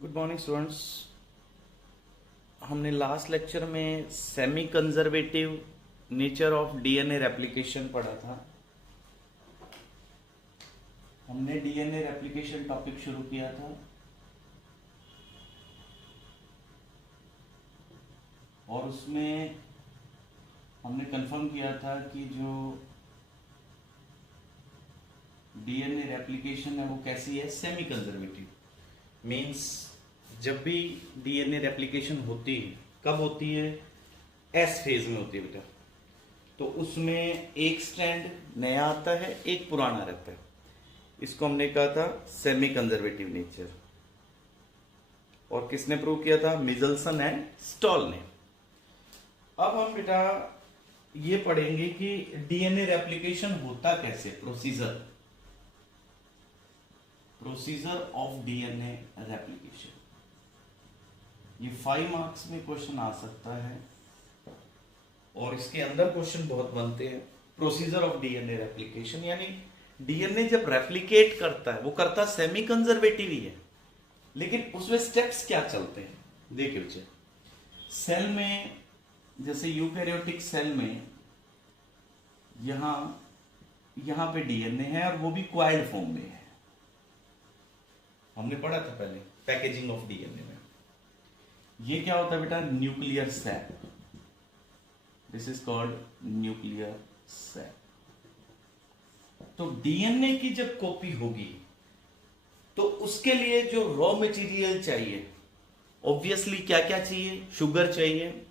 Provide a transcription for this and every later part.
Good morning students. हमने last lecture में semi conservative nature of DNA replication पढ़ा था। हमने डीएनए रेप्लिकेशन टॉपिक शुरू किया था और उसमें हमने कंफर्म किया था कि जो डीएनए रेप्लिकेशन है वो कैसी है, सेमी कंजर्वेटिव। मीन्स जब भी डीएनए रेप्लिकेशन होती है, कब होती है? एस फेज में होती है बेटा। तो उसमें एक स्ट्रैंड नया आता है, एक पुराना रहता है। इसको हमने कहा था सेमी कंजर्वेटिव नेचर। और किसने प्रूव किया था? मिचेल्सन एंड स्टॉल ने। अब हम बेटा ये पढ़ेंगे कि डीएनए रेप्लिकेशन होता कैसे, प्रोसीजर ऑफ डीएनए रेप्लिकेशन। ये 5 मार्क्स में क्वेश्चन आ सकता है और इसके अंदर क्वेश्चन बहुत बनते हैं। प्रोसीजर ऑफ डीएनए रेप्लिकेशन यानी डीएनए जब रेप्लिकेट करता है वो करता सेमी कंजर्वेटिव ही है, लेकिन उसमें स्टेप्स क्या चलते हैं देखिए बच्चे। सेल में जैसे यूकैरियोटिक सेल में यहां पे डीएनए है और वो भी क्वाइल्ड फॉर्म में है। हमने पढ़ा था पहले पैकेजिंग ऑफ डीएनए में। ये क्या होता है बेटा? Nuclear SAP. This is called nuclear SAP. तो डीएनए की जब कॉपी होगी तो उसके लिए जो रॉ मटेरियल चाहिए, ऑब्वियसली क्या क्या चाहिए? शुगर चाहिए,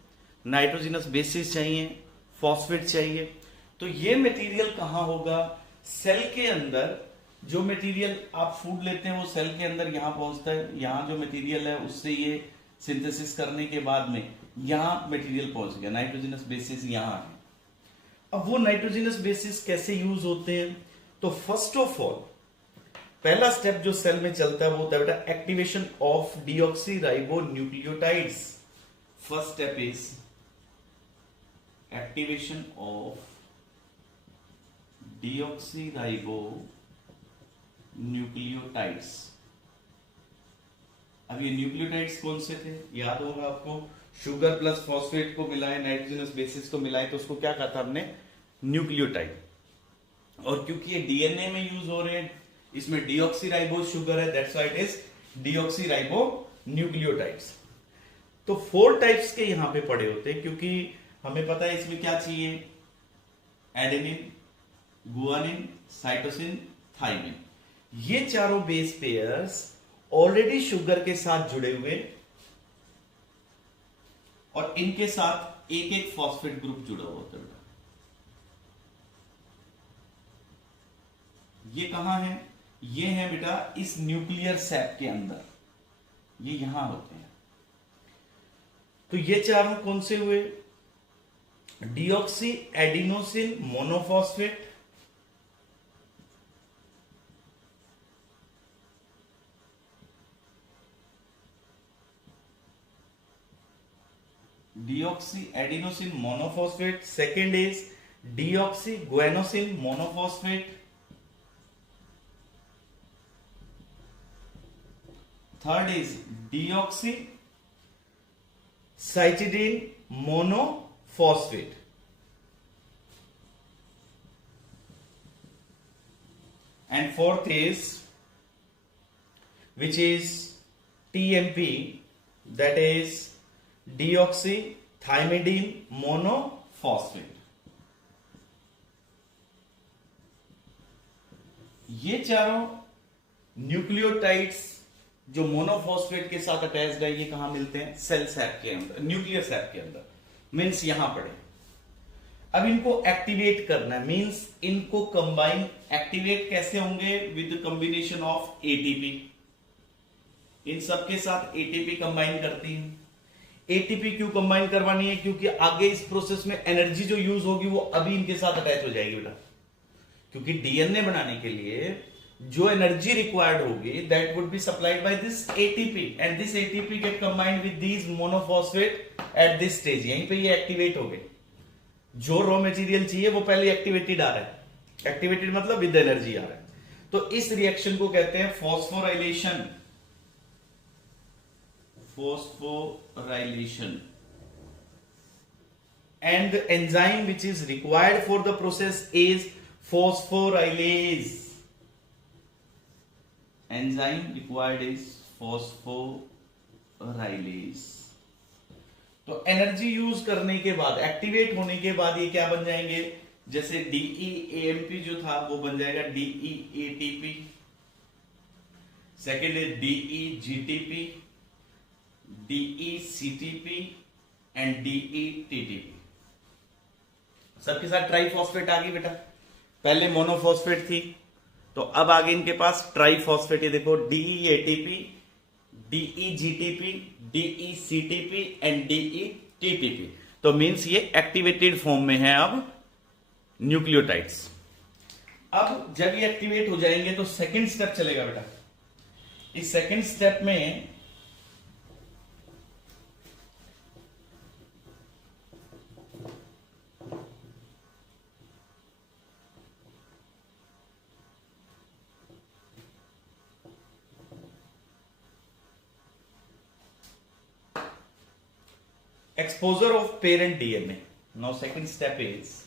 नाइट्रोजनस बेसिस चाहिए, फॉस्फेट चाहिए। तो ये मटेरियल कहां होगा? सेल के अंदर। जो मटेरियल आप फूड लेते हैं वो सेल के अंदर यहां पहुंचता है। यहां जो मटेरियल है उससे ये सिंथेसिस करने के बाद में यहां मटेरियल पहुंच गया, नाइट्रोजनस बेसिस यहां है। अब वो नाइट्रोजनस बेसिस कैसे यूज होते हैं? तो फर्स्ट ऑफ ऑल पहला स्टेप जो सेल में चलता है वो होता है बेटा activation of deoxyribo nucleotides. First step is activation of deoxyribo nucleotides. अब ये न्यूक्लियोटाइड्स कौन से थे? याद होगा आपको, शुगर प्लस फॉस्फेट को मिलाए, नाइट्रोजनस बेसिस को मिलाए तो उसको क्या कहा था हमने? न्यूक्लियोटाइड। और क्योंकि ये डीएनए में यूज हो रहे हैं, इसमें डीऑक्सीराइबो शुगर है, that's why it is deoxyribo nucleotides. तो 4 टाइप्स के यहां पे पड़े होते हैं, क्योंकि हमें पता है इसमें क्या चाहिए? Adenine, guanine, cytosine, thymine. ये चारों बेस पेयर्स ऑलरेडी शुगर के साथ जुड़े हुए और इनके साथ एक एक फॉस्फेट ग्रुप जुड़ा हुआ होता है। ये कहां है? ये है बेटा इस न्यूक्लियर सैप के अंदर, ये यहां होते हैं। तो ये चारों कौन से हुए? Deoxy adenosine monophosphate, deoxy adenosine monophosphate. Second is deoxy guanosine monophosphate. Third is deoxy cytidine monophosphate. And fourth is, which is TMP, that is deoxy thymidine monophosphate. ये चारों न्यूक्लियोटाइड्स जो मोनोफॉस्फेट के साथ अटैच्ड है, ये कहां मिलते हैं? सेल सैप के अंदर, न्यूक्लियर सैप के अंदर, मींस यहां पड़े। अब इनको एक्टिवेट करना है, मींस इनको कंबाइन। एक्टिवेट कैसे होंगे? With combination of ATP. इन सबके साथ एटीपी कंबाइन करती है। एटीपी क्यों कंबाइन करवानी है? क्योंकि आगे इस प्रोसेस में एनर्जी जो यूज होगी वो अभी इनके साथ अटैच हो जाएगी बेटा। क्योंकि डीएनए बनाने के लिए जो एनर्जी रिक्वायर्ड होगी that would be supplied by this ATP, and this ATP get combined with these monophosphate at this stage. यहीं पे ये एक्टिवेट हो गए। जो रॉ मटेरियल चाहिए वो पहले एक्टिवेटेड आ रहा है। एक्टिवेटेड मतलब विद एनर्जी आ रहा है। तो इस रिएक्शन को कहते हैं phosphorylation. phosphorylation, and the enzyme which is required for the process is phosphorylase. Enzyme required is phosphorylase. तो एनर्जी यूज करने के बाद, एक्टिवेट होने के बाद ये क्या बन जाएंगे, जैसे DEAMP जो था वो बन जाएगा DEATP, सेकेंड है DEGTP, DECTP एंड DETTP. सबके साथ ट्राइफॉस्फेट आ गई बेटा. पहले मोनोफॉस्फेट थी, तो अब आगे इनके पास ट्राइफॉस्फेट. ये देखो DEATP, DEGTP, DECTP and DETTP. तो मींस ये एक्टिवेटेड फॉर्म में है अब न्यूक्लियोटाइड्स. अब जब ये एक्टिवेट हो जाएंगे तो सेकंड स्टेप चलेगा बेटा. इस सेकंड स्टेप में exposure of parent DNA. Now second step is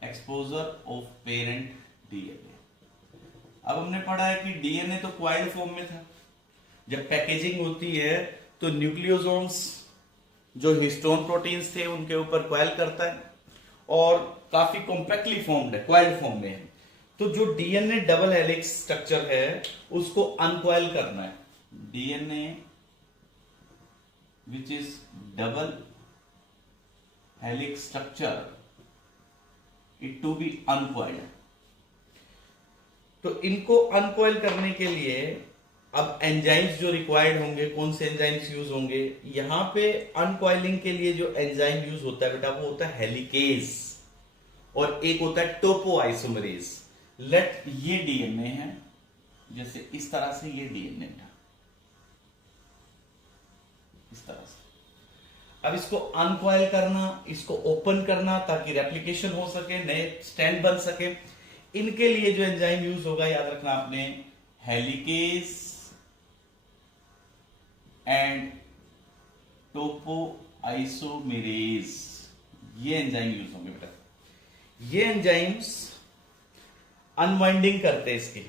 exposure of parent DNA. अब हमने पढ़ा है कि डीएनए तो क्वाइल्ड फॉर्म में था. जब पैकेजिंग होती है तो न्यूक्लियोसोम्स जो हिस्टोन प्रोटीन्स थे उनके ऊपर क्वाइल करता है और काफी कॉम्पैक्टली फॉर्म्ड है, क्वाइल्ड फॉर्म में है. तो जो डीएनए डबल हेलिक्स स्ट्रक्चर है उसको अनक्वाइल करना है. DNA which is double helix structure, it to be uncoiled. तो इनको अनकॉइल करने के लिए अब एंजाइम्स जो रिक्वायर्ड होंगे, कौन से एंजाइम्स यूज होंगे. यहां पे अनकॉइलिंग के लिए जो एंजाइम यूज होता है बेटा वो होता है हेलिकेज और एक होता है टोपोआइसोमरेज. लेट ये डीएनए है, जैसे इस तरह से ये डीएनए था, इस तरह से. अब इसको अनकॉइल करना, इसको ओपन करना ताकि रेप्लिकेशन हो सके, नए स्टैंड बन सके. इनके लिए जो एंजाइम यूज होगा याद रखना आपने, हेलिकेज एंड टोपोआइसोमेरेज. ये एंजाइम यूज होंगे बेटा. ये एंजाइम्स अनवाइंडिंग करते हैं इसकी.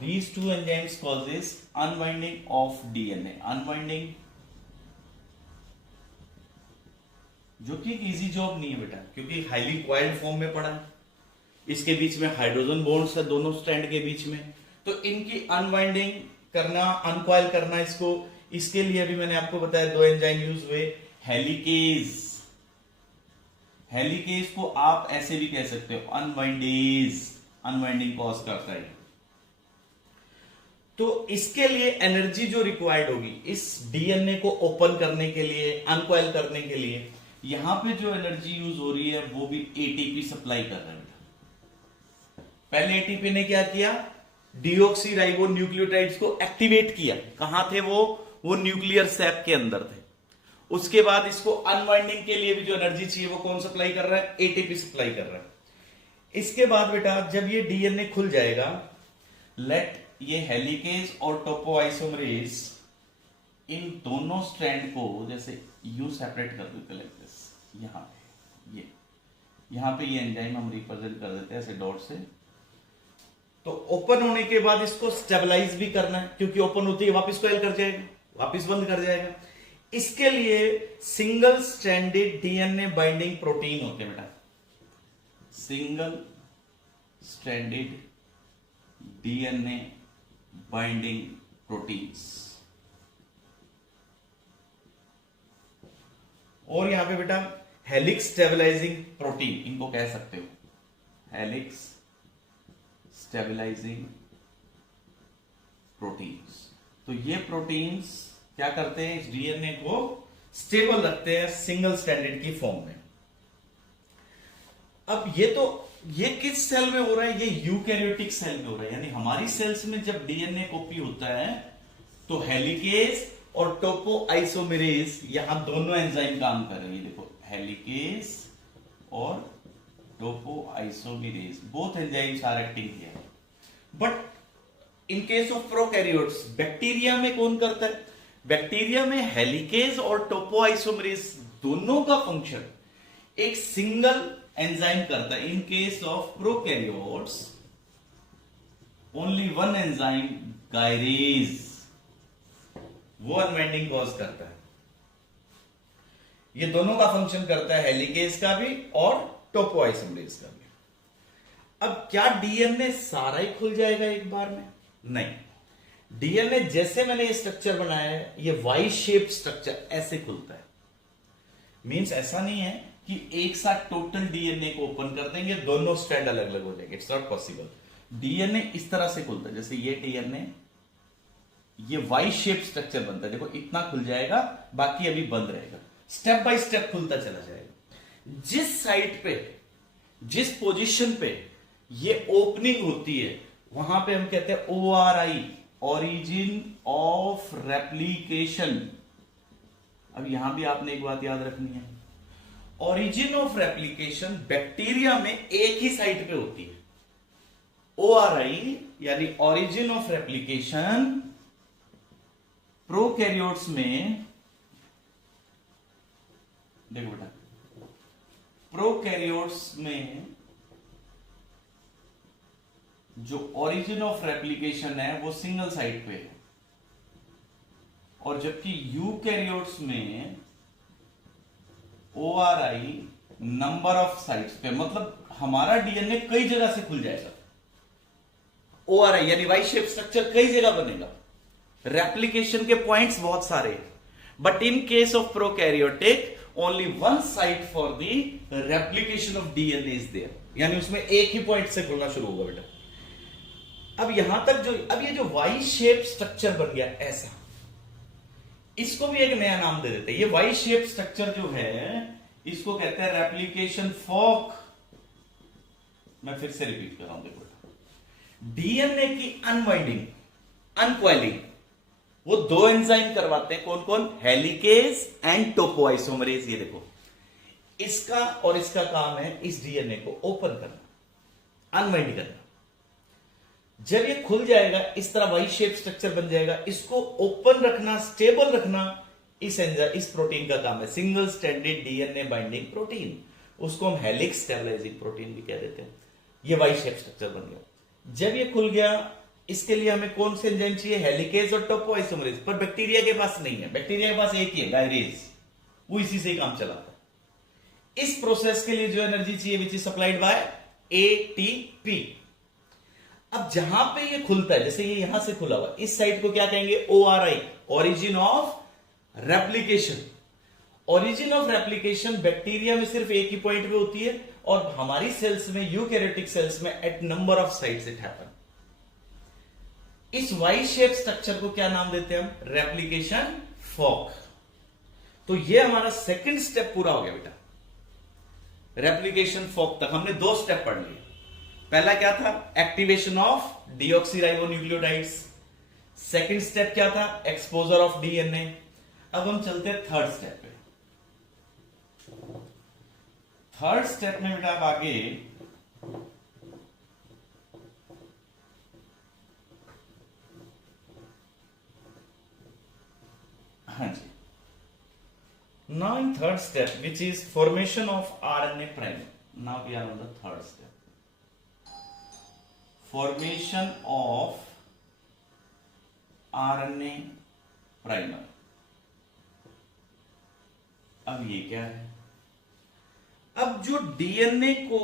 These two enzymes causes unwinding of DNA. Unwinding जो कि एक इजी जॉब नहीं है बेटा, क्योंकि हाईली क्वाइल्ड फॉर्म में पड़ा है. इसके बीच में हाइड्रोजन बॉन्ड्स है दोनों स्ट्रैंड के बीच में. तो इनकी अनवाइंडिंग करना, अनकॉइल करना इसको, इसके लिए अभी मैंने आपको बताया दो एंजाइम यूज हुए. हेलिकेज, हेलिकेज को आप ऐसे भी कह सकते हो अनवाइंडेज, अनवाइंडिंग कॉज करता है. तो इसके लिए एनर्जी जो रिक्वायर्ड होगी इस डीएनए को ओपन करने के लिए, अनकॉइल करने के लिए, यहां पे जो एनर्जी यूज हो रही है वो भी एटीपी सप्लाई कर रहा है. पहले एटीपी ने क्या किया, डीऑक्सीराइबो न्यूक्लियोटाइड्स को एक्टिवेट किया. कहां थे वो न्यूक्लियर सैप के अंदर थे. उसके बाद इसको अनवाइंडिंग के लिए भी जो एनर्जी चाहिए वो कौन सप्लाई कर रहा है, एटीपी सप्लाई कर रहा है. इसके बाद बेटा जब ये डीएनए खुल जाएगा, लेट ये हेलिकेज और टोपोआइसोमरेज इन दोनों स्ट्रैंड को जैसे यू सेपरेट कर देते लाइक दिस. यहां पे ये एंजाइम हम रिप्रेजेंट कर देते हैं ऐसे डॉट से. तो ओपन होने के बाद इसको स्टेबलाइज भी करना है, क्योंकि ओपन होती है वापस कॉइल कर जाएगा, वापस बंद कर जाएगा. इसके लिए single stranded DNA binding protein होते हैं बेटा. Single stranded DNA binding proteins. और यहां पे बेटा हेलिक्स स्टेबलाइजिंग प्रोटीन इनको कह सकते हो, हेलिक्स स्टेबलाइजिंग प्रोटीन्स. तो ये प्रोटीन्स क्या करते हैं, इस डीएनए को स्टेबल रखते हैं सिंगल स्ट्रैंडेड की फॉर्म में. अब ये किस सेल में हो रहा है, ये यूकैरियोटिक सेल में हो रहा है. यानी हमारी सेल्स में जब डीएनए कॉपी होता है तो हेलिकेज और टोपो आइसोमेरेज, यहां दोनों एंजाइम काम कर रहे हैं। देखो हेलिकेस और topo isomerase, both enzymes are acting here. But in case of prokaryotes, bacteria में कौन करता है? बैक्टीरिया में हेलिकेज और टोपो आइसोमेरेज दोनों का फंक्शन एक सिंगल एंजाइम करता है। इन case of prokaryotes only one enzyme, gyrase, वो अनवाइंडिंग कॉज करता है। ये दोनों का फंक्शन करता है, हेलिकेज का भी और टोपो आइसोमेरेज का भी। अब क्या डीएनए सारा ही खुल जाएगा एक बार में? नहीं। डीएनए जैसे मैंने ये स्ट्रक्चर बनाया है, ये वाई शेप स्ट्रक्चर ऐसे खुलता है। मींस ऐसा नहीं है कि एक साथ टोटल डीएनए को ओपन कर देंगे, दोनों स्ट्रैंड अलग अलग हो जाएंगे। It's not possible. डीएनए इस तरह से खुलता है, जैसे ये डीएनए, ये वाई शेप स्ट्रक्चर बनता है। देखो इतना खुल जाएगा, बाकी अभी बंद रहेगा। स्टेप बाय स्टेप खुलता चला जाएगा। जिस साइड पे, जिस पोजीशन पे ये ओपनिंग होती है, वहां पे हम कहते हैं ORI, ओरिजिन ऑफ रेप्लीकेशन। अब यहां भी आपने एक बात याद रखनी है, ओरिजिन ऑफ रेप्लीकेशन बैक्टीरिया में एक ही साइड पे होती है। ORI यानी ओरिजिन ऑफ रेप्लीकेशन प्रोकैरियोट्स में, देखो बेटा, प्रोकैरियोट्स में जो ओरिजिन ऑफ रेप्लिकेशन है वो सिंगल साइट पे है, और जबकि यूकैरियोट्स में ORI नंबर ऑफ साइट्स पे, मतलब हमारा डीएनए कई जगह से खुल जाएगा। ORI यानी वाई शेप स्ट्रक्चर कई जगह बनेगा, रेप्लिकेशन के पॉइंट्स बहुत सारे हैं। But in case of prokaryotic only one site for the replication of DNA is there, यानी उसमें एक ही पॉइंट से खुलना शुरू होगा बेटा। अब यहां तक जो, अब ये जो वाई शेप स्ट्रक्चर बन गया ऐसा, इसको भी एक नया नाम दे देते हैं। ये वाई शेप स्ट्रक्चर जो है, इसको कहते हैं रेप्लिकेशन फॉक। मैं फिर से रिपीट कर रहा हूं, देखो डीएनए की अनवाइंडिंग, अनकॉइलिंग, वो दो एंजाइम करवाते हैं। कौन कौन? Helicase and topo isomerase. ये देखो, इसका और इसका काम है इस डीएनए को ओपन करना, अनवाइंड करना। जब ये खुल जाएगा, इस तरह वाई शेप स्ट्रक्चर बन जाएगा, इसको ओपन रखना, स्टेबल रखना, इस प्रोटीन का काम है। Single stranded DNA binding protein, उसको हम हेलिक्स स्टेबलाइजिंग प्रोटीन भी कह देते हैं। ये वाई शेप स्ट्रक्चर बन गया। जब ये खुल गया, इसके लिए हमें कौन से एंजाइम चाहिए? हेलिकेज और टोपो आइसोमरेज। पर बैक्टीरिया के पास नहीं है, बैक्टीरिया के पास एक ही है, गायरेज, वो इसी से ही काम चलाता है। इस प्रोसेस के लिए जो एनर्जी चाहिए, which is supplied by ATP। अब जहां पे ये खुलता है, जैसे ये यहां से खुला हुआ, इस साइड को क्या कहेंगे? ORI, origin of replication. Origin of replication bacteria में सिर्फ एक ही पॉइंट पे होती है, और हमारी सेल्स में, यूकैरियोटिक सेल्स में, at number of sites it happen. इस वाई शेप स्ट्रक्चर को क्या नाम देते हैं हम? Replication fork. तो ये हमारा सेकंड स्टेप पूरा हो गया बेटा। रेप्लिकेशन फॉक तक हमने दो स्टेप पढ़ लिए। पहला क्या था? Activation of deoxyribonucleotides. Second step क्या था? Exposure of DNA. अब हम चलते हैं थर्ड स्टेप पे। थर्ड स्टेप में बेटा आप आगे हाँ जी, now in third step, which is formation of RNA primer. Now we are on the third step. Formation of RNA primer. अब ये क्या है? अब जो डीएनए को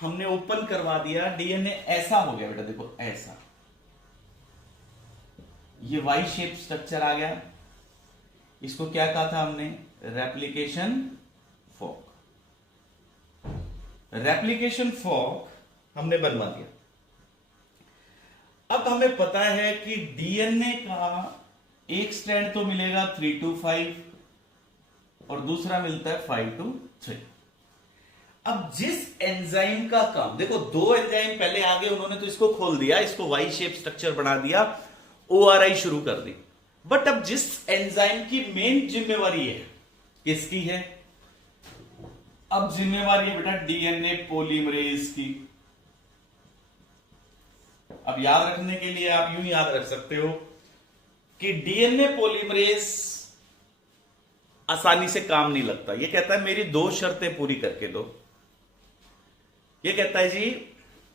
हमने ओपन करवा दिया, डीएनए ऐसा हो गया बेटा, देखो ऐसा, ये वाई शेप स्ट्रक्चर आ गया। इसको क्या कहा था हमने? Replication Fock. रेप्लिकेशन फॉक हमने बनवा दिया। अब हमें पता है कि डीएनए का एक स्ट्रैंड तो मिलेगा 3 to 5 और दूसरा मिलता है 5 to 3। अब जिस एंजाइम का काम, देखो दो एंजाइम पहले आगे, उन्होंने तो इसको खोल दिया, इसको वाई शेप स्ट्रक्चर बना दिया, ORI शुरू कर दी। बट अब जिस एंजाइम की मेन जिम्मेवारी है, किसकी है? अब जिम्मेवारी है बेटा डीएनए पॉलीमरेज की। अब याद रखने के लिए आप यूं याद रख सकते हो कि डीएनए पॉलीमरेज आसानी से काम नहीं लगता। ये कहता है मेरी 2 शर्तें पूरी करके दो। ये कहता है जी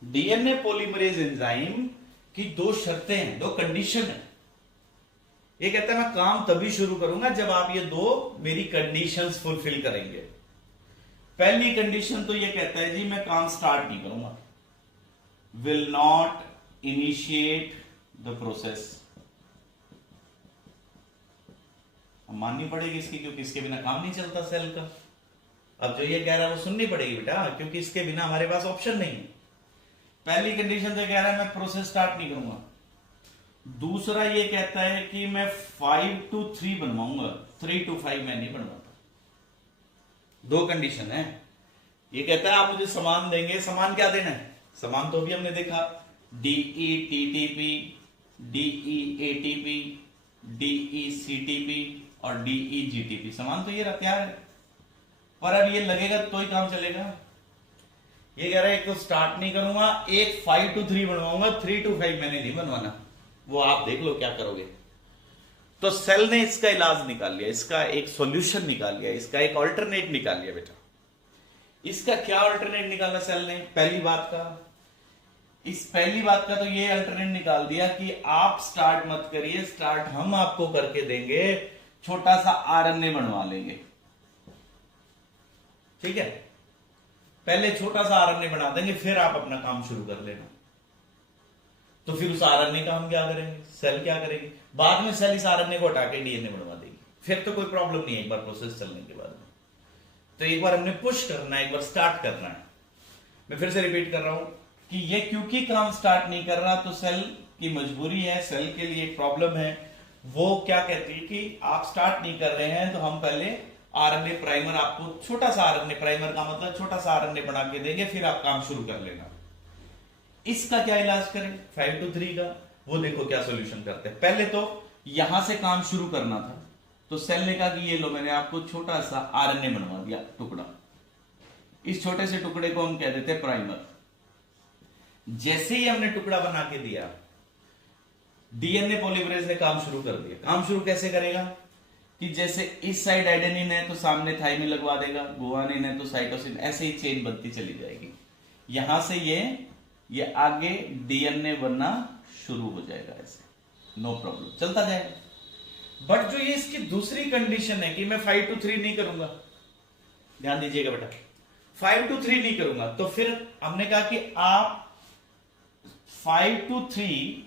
डीएनए पॉलीमरेज एंजाइम की 2 शर्तें हैं, 2 कंडीशन है। ये कहता है मैं काम तभी शुरू करूंगा जब आप ये 2 मेरी कंडीशंस फुलफिल करेंगे। पहली कंडीशन तो ये कहता है जी मैं काम स्टार्ट नहीं करूंगा, will not initiate the process. माननी पड़ेगी इसकी, क्योंकि इसके बिना काम नहीं चलता सेल का। अब जो ये कह रहा है वो सुननी पड़ेगी बेटा, क्योंकि इसके बिना हमारे पास ऑप्शन नहीं है। पहली कंडीशन तो कह रहा है मैं प्रोसेस स्टार्ट नहीं करूंगा। दूसरा ये कहता है कि मैं 5 to 3 बनवाऊंगा, 3 to 5 मैं नहीं बनवाता। 2 कंडीशन है। ये कहता है आप मुझे सामान देंगे, सामान क्या देना है? सामान तो अभी हमने देखा, DETTP, DEATP, DECTP और DEGTP। सामान तो ये तैयार है, पर अब ये लगेगा तो ही काम चलेगा। ये कह रहा है एक तो स्टार्ट नहीं करूंगा, एक 5 to 3 बनवाऊंगा, 3 to 5 मैंने नहीं बनवाना। वो आप देख लो क्या करोगे। तो सेल ने इसका इलाज निकाल लिया, इसका एक सॉल्यूशन निकाल लिया, इसका एक ऑल्टरनेट निकाल लिया बेटा। इसका क्या ऑल्टरनेट निकाला सेल ने? पहली बात का तो ये अल्टरनेट निकाल दिया कि आप स्टार्ट मत करिए, स्टार्ट हम आपको करके देंगे, छोटा सा आरएनए बनवा लेंगे। ठीक है, पहले छोटा सा आरएनए बना देंगे, फिर आप अपना काम शुरू कर लेना। तो फिर उस आरएनए का हम क्या करेंगे? सेल क्या करेगी? बाद में सेल इस आरएनए को हटा के डीएनए बनवा देगी, फिर तो कोई प्रॉब्लम नहीं है एक बार प्रोसेस चलने के बाद में। तो एक बार हमने पुश करना है, एक बार स्टार्ट करना है। मैं फिर से रिपीट कर रहा हूं कि ये क्योंकि काम स्टार्ट नहीं कर रहा, तो सेल की मजबूरी है, सेल के लिए एक प्रॉब्लम है। वो क्या कहती है कि आप स्टार्ट नहीं कर रहे हैं तो हम पहले आरएनए प्राइमर, आपको छोटा सा आरएनए प्राइमर का मतलब छोटा सा आरएनए बना के देंगे, फिर आप काम शुरू कर लेना। इसका क्या इलाज करें 5 to 3 का? वो देखो क्या सॉल्यूशन करते हैं। पहले तो यहां से काम शुरू करना था, तो सेल ने कहा कि ये लो मैंने आपको छोटा सा आरएनए बनवा दिया टुकड़ा। इस छोटे से टुकड़े को हम कह देते हैं प्राइमर। जैसे ही हमने टुकड़ा बना के दिया, डीएनए पॉलीमरेज ने काम शुरू कर दिया। काम शुरू कैसे करेगा कि जैसे इस साइड एडेनिन है तो सामने थाइमिन लगवा देगा, गुआनिन है तो साइटोसिन, ऐसे ही चेन बनती चली जाएगी। यहां से ये आगे डीएनए बनना शुरू हो जाएगा, ऐसे नो प्रॉब्लम चलता जाएगा। बट जो ये इसकी दूसरी कंडीशन है कि मैं 5 to 3 नहीं करूंगा, ध्यान दीजिएगा बेटा, 5 to 3 नहीं करूंगा, तो फिर हमने कहा कि आप 5 to 3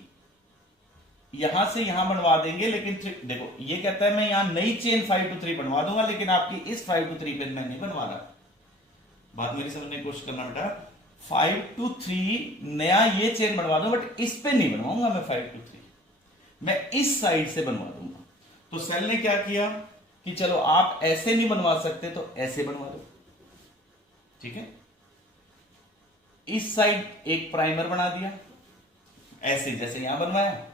यहां से यहां बनवा देंगे, लेकिन देखो ये कहता है मैं यहां नई चेन 5 to 3 बनवा दूंगा, लेकिन आपकी इस 5 to 3 पे मैं नहीं बनवा रहा। बात मेरी समझने की कोशिश करना बेटा, 5 to 3 नया ये चेन बनवा दूंगा, बट इस पे नहीं बनवाऊंगा मैं 5 to 3, मैं इस साइड से बनवा दूंगा। तो सेल ने क्या किया कि चलो आप ऐसे नहीं बनवा सकते तो ऐसे बनवा दो। ठीक है, इस साइड एक प्राइमर बना दिया, ऐसे जैसे यहां बनवाया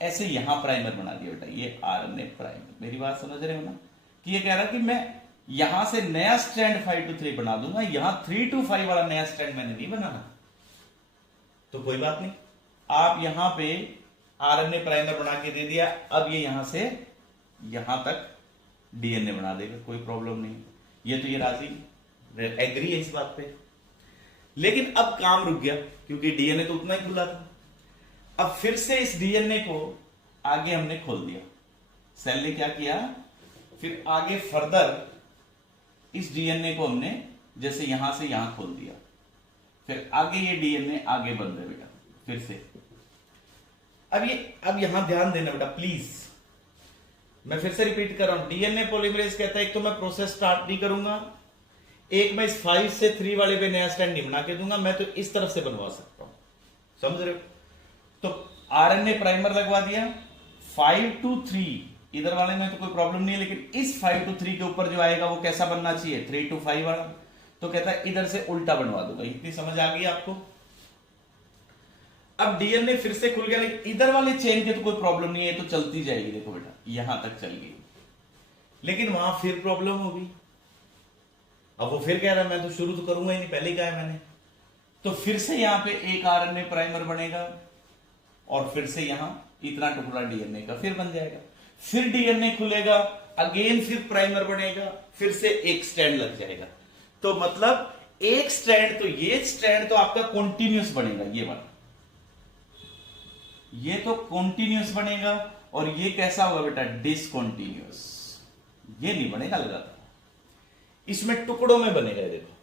ऐसे यहां प्राइमर बना दिया बेटा, ये आरएनए प्राइमर। मेरी बात समझ रहे हो ना कि ये कह रहा है कि मैं यहां से नया स्ट्रैंड 5 to 3 बना दूंगा, यहां 3 to 5 वाला नया स्ट्रैंड मैंने नहीं बनाना। तो कोई बात नहीं, आप यहां पे आरएनए प्राइमर बना के दे दिया, अब ये यहां से यहां तक डीएनए बना देगा, कोई प्रॉब्लम नहीं। ये तो ये राजी एग्री है इस बात पे। लेकिन अब काम रुक गया क्योंकि डीएनए तो उतना ही खुला था। अब फिर से इस डीएनए को आगे हमने खोल दिया। सेल ने क्या किया, फिर आगे फर्दर इस डीएनए को हमने जैसे यहां से यहां खोल दिया, फिर आगे ये डीएनए आगे बढ़ रहे बेटा फिर से। अब यहां ध्यान देना बेटा प्लीज, मैं फिर से रिपीट कर रहा हूं। डीएनए पॉलीमरेज कहता है एक तो मैं प्रोसेस स्टार्ट नहीं करूंगा, एक मैं इस 5 से 3 वाले पे नया स्टैंड नहीं बना के दूंगा, मैं तो इस तरफ से बनवा सकता हूं, समझ रहे हो? तो आरएनए प्राइमर लगवा दिया, 5 to 3 इधर वाले में तो कोई प्रॉब्लम नहीं है, लेकिन इस 5 to 3 के ऊपर जो आएगा वो कैसा बनना चाहिए 3 to 5 वाला। तो कहता है इधर से उल्टा बनवा दूंगा। इतनी समझ आ गई आपको? अब डीएनए फिर से खुल गया, लेकिन इधर वाले चेन के तो कोई प्रॉब्लम नहीं है, तो चलती जाएगी। देखो बेटा यहां तक चल गई, लेकिन वहां फिर प्रॉब्लम होगी। अब वो फिर कह रहा है मैं तो शुरू तो करूंगा ही नहीं, पहले ही कहा है मैंने। तो फिर से यहां पे एक आरएनए प्राइमर बनेगा और फिर से यहां इतना टुकड़ा डीएनए का फिर बन जाएगा। फिर डीएनए खुलेगा, अगेन फिर प्राइमर बनेगा, फिर से एक स्ट्रैंड लग जाएगा। तो मतलब एक स्ट्रैंड, तो ये स्ट्रैंड तो आपका कॉन्टिन्यूस बनेगा, ये वाला, ये तो कॉन्टिन्यूस बनेगा। और ये कैसा होगा बेटा, डिसकॉन्टिन्यूस, ये नहीं बनेगा लगातार, इसमें टुकड़ों में बनेगा। देखो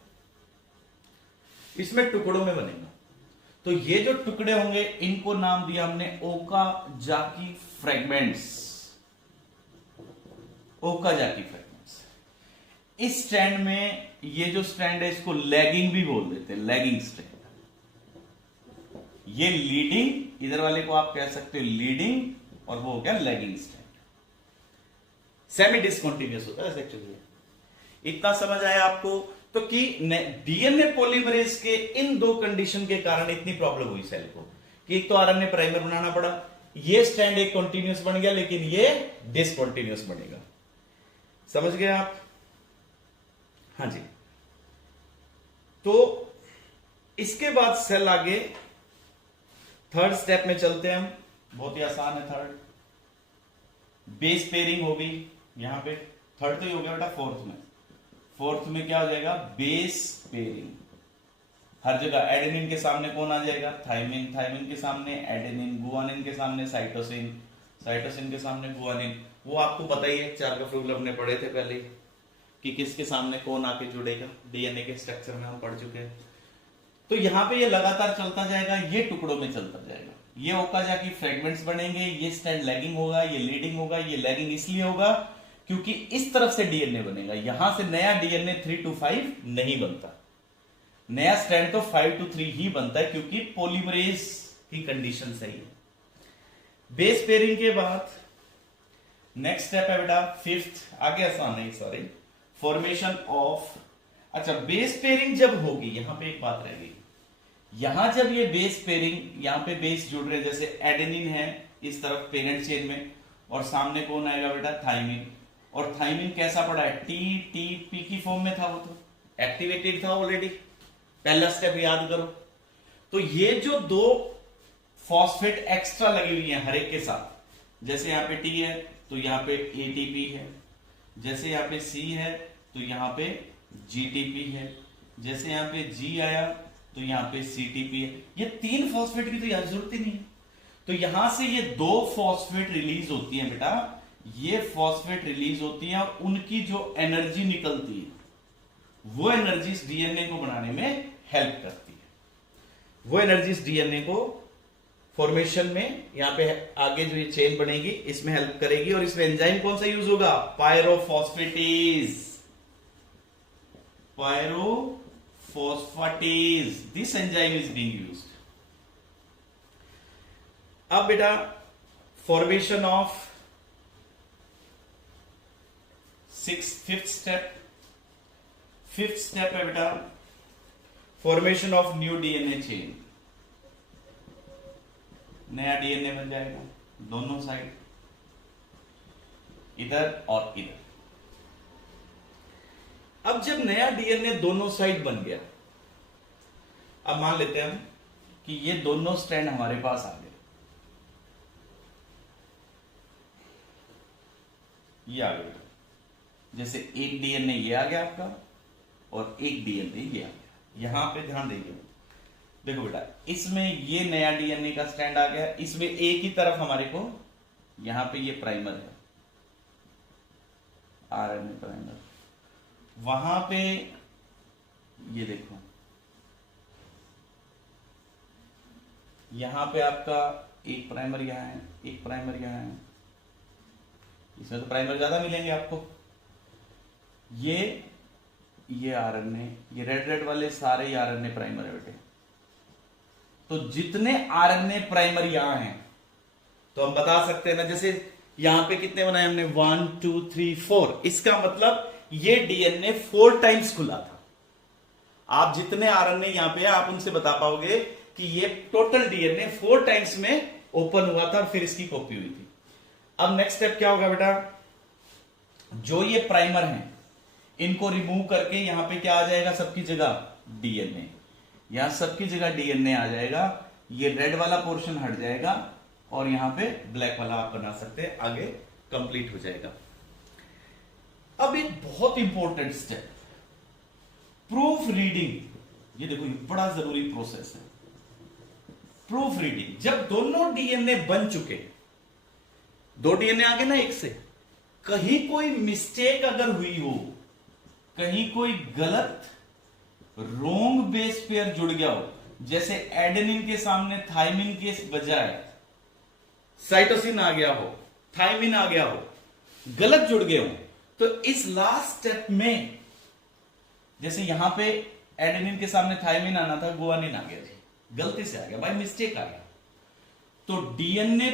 इसमें टुकड़ों में बनेगा। तो ये जो टुकड़े होंगे इनको नाम दिया हमने ओकाजाकी फ्रेगमेंट्स, ओकाजाकी फ्रेगमेंट्स। इस स्ट्रैंड में ये जो स्ट्रैंड है इसको लैगिंग भी बोल देते हैं, लैगिंग स्ट्रैंड। ये लीडिंग, इधर वाले को आप कह सकते हो लीडिंग, और वो हो गया लैगिंग स्ट्रैंड। सेमी डिसकंटिन्यूअस होता है एक्चुअली। इतना समझ आया आपको? तो कि डीएनए पॉलीमरेज के इन दो कंडीशन के कारण इतनी प्रॉब्लम हुई सेल को कि एक तो आरएनए प्राइमर बनाना पड़ा, ये स्ट्रैंड एक कॉन्टिन्यूअस बन गया, लेकिन ये डिसकंटिन्यूअस बनेगा। समझ गए आप? हाँ जी। तो इसके बाद सेल आगे थर्ड स्टेप में चलते हैं हम, बहुत ही आसान है। थर्ड बेस पेयरिंग होगी यहां पे। थर्ड तो ही हो गया बेटा, फोर्थ में क्या हो जाएगा, बेस पेयरिंग। हर जगह एडेनिन के सामने कौन आ जाएगा, थाइमिन, थाइमिन के सामने एडेनिन, गुआनिन के सामने साइटोसिन, साइटोसिन के सामने गुआनिन। वो आपको पता ही है, 4 का फॉर्मूला हमने पढ़े थे पहले कि किसके सामने कौन आके जुड़ेगा, डीएनए के स्ट्रक्चर में हम पढ़ चुके हैं। तो यहां पे ये लगातार चलता जाएगा, ये टुकड़ों में चलता जाएगा। ये ओकाजाकी फ्रेगमेंट्स बनेंगे, ये स्ट्रैंड लैगिंग होगा, ये लीडिंग होगा। ये लैगिंग इसलिए होगा क्योंकि इस तरफ से डीएनए बनेगा, यहां से नया डीएनए 3 to 5 नहीं बनता। नया स्ट्रैंड तो 5 to 3 ही बनता है, क्योंकि पॉलीमरेज की कंडीशन सही है। बेस पेयरिंग के बाद नेक्स्ट स्टेप है बेटा फिफ्थ, आगे आसान नहीं, सॉरी, फॉर्मेशन ऑफ। अच्छा, बेस पेयरिंग जब होगी, यहां पे एक बात रहेगी, यहां जब ये बेस पेयरिंग, यहां पे बेस जुड़ रहे, जैसे एडेनिन है इस तरफ पेरेंट चेन में, और सामने कौन आएगा बेटा, थाइमिन। और थाइमिन कैसा पड़ा है, टीटीपी की फॉर्म में था, वो तो एक्टिवेटेड था ऑलरेडी। पहला स्टेप याद करो। तो ये जो दो फॉस्फेट एक्स्ट्रा लगी हुई है हर एक के साथ, जैसे यहां पे टी है तो यहां पे एटीपी है, जैसे यहां पे सी है तो यहां पे जीटीपी है, जैसे यहां पे जी आया तो यहां पे सीटीपी है। ये 3 फॉस्फेट की तो यार जरूरत ही नहीं है। तो यहां से ये 2 फॉस्फेट रिलीज होती है बेटा, ये फॉस्फेट रिलीज होती है, और उनकी जो एनर्जी निकलती है वो एनर्जी डीएनए को बनाने में हेल्प करती है। वो एनर्जी डीएनए को फॉर्मेशन में, यहां पे आगे जो ये चेन बनेगी इसमें हेल्प करेगी। और इसमें एंजाइम कौन सा यूज होगा, pyrophosphatase. Pyrophosphatase, this enzyme is being used. अब बेटा फॉर्मेशन ऑफ फिफ्थ स्टेप है बेटा formation of new DNA chain. नया डीएनए बन जाएगा दोनों साइड, इधर और इधर। अब जब नया डीएनए दोनों साइड बन गया, अब मान लेते हैं हम कि ये दोनों स्ट्रैंड हमारे पास आ गए, ये आ गया। जैसे एक डीएनए ये आ गया आपका और एक डीएनए ये आ गया। यहां पे ध्यान देंगे, देखो बेटा, इसमें ये नया डीएनए का स्ट्रैंड आ गया, इसमें एक ही तरफ हमारे को यहां पे ये प्राइमर है, आरएनए प्राइमर। वहां पे ये देखो, यहां पे आपका एक प्राइमर यहां है, एक प्राइमर यहां है। इसमें तो प्राइमर ज्यादा मिलेंगे आपको। ये आरएनए, ये रेड वाले सारे ही आरएनए प्राइमर है बेटे। तो जितने आरएनए प्राइमर यहां हैं, तो हम बता सकते हैं ना, जैसे यहां पे कितने बनाए हमने, 1 2 3 4। इसका मतलब ये डीएनए 4 टाइम्स खुला था। आप जितने आरएनए यहां पे है, आप उनसे बता पाओगे कि ये टोटल डीएनए 4 टाइम्स में ओपन हुआ था और फिर इसकी कॉपी हुई थी। अब नेक्स्ट स्टेप क्या होगा बेटा, जो ये प्राइमर हैं इनको रिमूव करके यहां पे क्या आ जाएगा, सबकी जगह डीएनए, यहां सबकी जगह डीएनए आ जाएगा, ये रेड वाला पोर्शन हट जाएगा और यहां पे ब्लैक वाला आप बना सकते हैं, आगे कंप्लीट हो जाएगा। अब एक बहुत इंपॉर्टेंट स्टेप, प्रूफ रीडिंग। ये देखो ये बड़ा जरूरी प्रोसेस है, प्रूफ रीडिंग। जब दोनों डीएनए बन चुके, 2 डीएनए आगे ना एक से, कहीं कोई मिस्टेक अगर हुई हो, कहीं कोई गलत रोंग बेस पेयर जुड़ गया हो, जैसे एडेनिन के सामने थाइमिन के बजाय साइटोसिन आ गया हो, थाइमिन आ गया हो, गलत जुड़ गए हो, तो इस लास्ट स्टेप में, जैसे यहां पे एडेनिन के सामने थाइमिन आना था, गुआनिन आ गया जी, गलती से आ गया, बाय मिस्टेक आ गया, तो डीएनए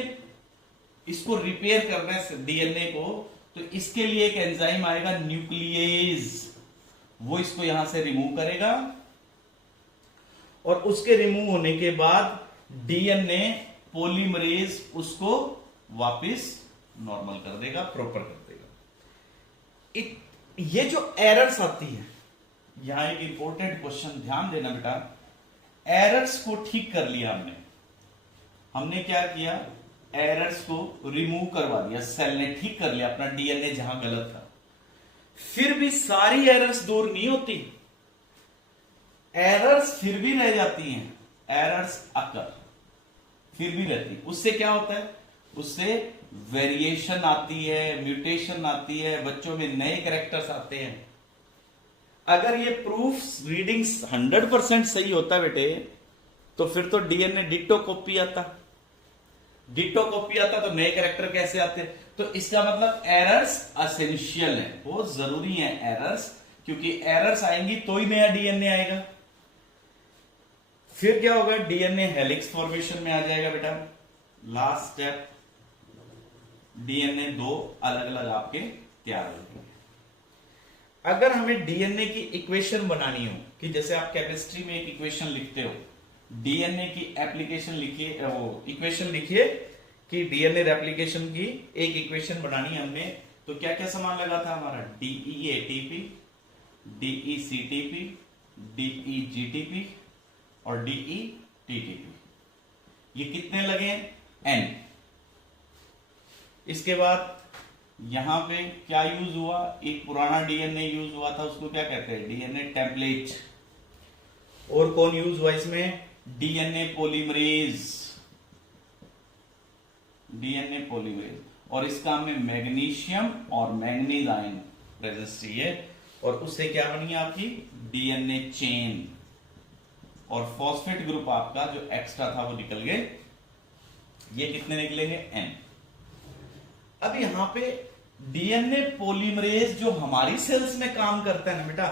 इसको रिपेयर करना है डीएनए को, तो इसके लिए एक एंजाइम आएगा न्यूक्लियेज, वो इसको यहां से रिमूव करेगा और उसके रिमूव होने के बाद डीएनए पॉलीमरेज उसको वापस नॉर्मल कर देगा, प्रॉपर कर देगा। ये जो एरर्स आती है, यहां एक इंपॉर्टेंट क्वेश्चन ध्यान देना बेटा, एरर्स को ठीक कर लिया हमने क्या किया, एरर्स को रिमूव करवा दिया, सेल ने ठीक कर लिया अपना डीएनए जहां गलत था, फिर भी सारी एरर्स दूर नहीं होती, एरर्स फिर भी रह जाती हैं, एरर्स अकर फिर भी रहती, उससे क्या होता है, उससे वेरिएशन आती है, म्यूटेशन आती है, बच्चों में नए कैरेक्टर्स आते हैं। अगर ये प्रूफ रीडिंग्स 100% सही होता बेटे, तो फिर तो डीएनए डिट्टो कॉपी आता, डिट्टो कॉपी आता तो नए कैरेक्टर कैसे आते, तो इसका मतलब एरर्स असेंशियल है, बहुत जरूरी है एरर्स, क्योंकि एरर्स आएंगी तो ही नया डीएनए आएगा। फिर क्या होगा, डीएनए हेलिक्स फॉर्मेशन में आ जाएगा बेटा, लास्ट स्टेप, डीएनए 2 अलग अलग आपके तैयार हो जाएंगे। अगर हमें डीएनए की इक्वेशन बनानी हो, कि जैसे आप केमिस्ट्री में एक इक्वेशन लिखते हो, डीएनए की एप्लीकेशन लिखिए, वो इक्वेशन लिखिए कि डीएनए रेप्लिकेशन की एक इक्वेशन बनानी हमने, तो क्या क्या सामान लगा था हमारा, D ATP, D CTP, D GTP और डीई टीटीपी। ये कितने लगे, एन। इसके बाद यहां पे क्या यूज हुआ, एक पुराना डीएनए यूज हुआ था, उसको क्या कहते हैं, डीएनए टेम्पलेट। और कौन यूज हुआ इसमें, डीएनए पॉलीमरेज, डीएनए पॉलीमरेज, और इसका हमें मैग्नीशियम और मैंगनीज आयन प्रेजेंस चाहिए, और उससे क्या बनी आपकी डीएनए चेन, और फॉस्फेट ग्रुप आपका जो एक्स्ट्रा था वो निकल गए, ये कितने निकलेंगे, एन। अब यहां पे डीएनए पॉलीमरेज जो हमारी सेल्स में काम करता है ना बेटा,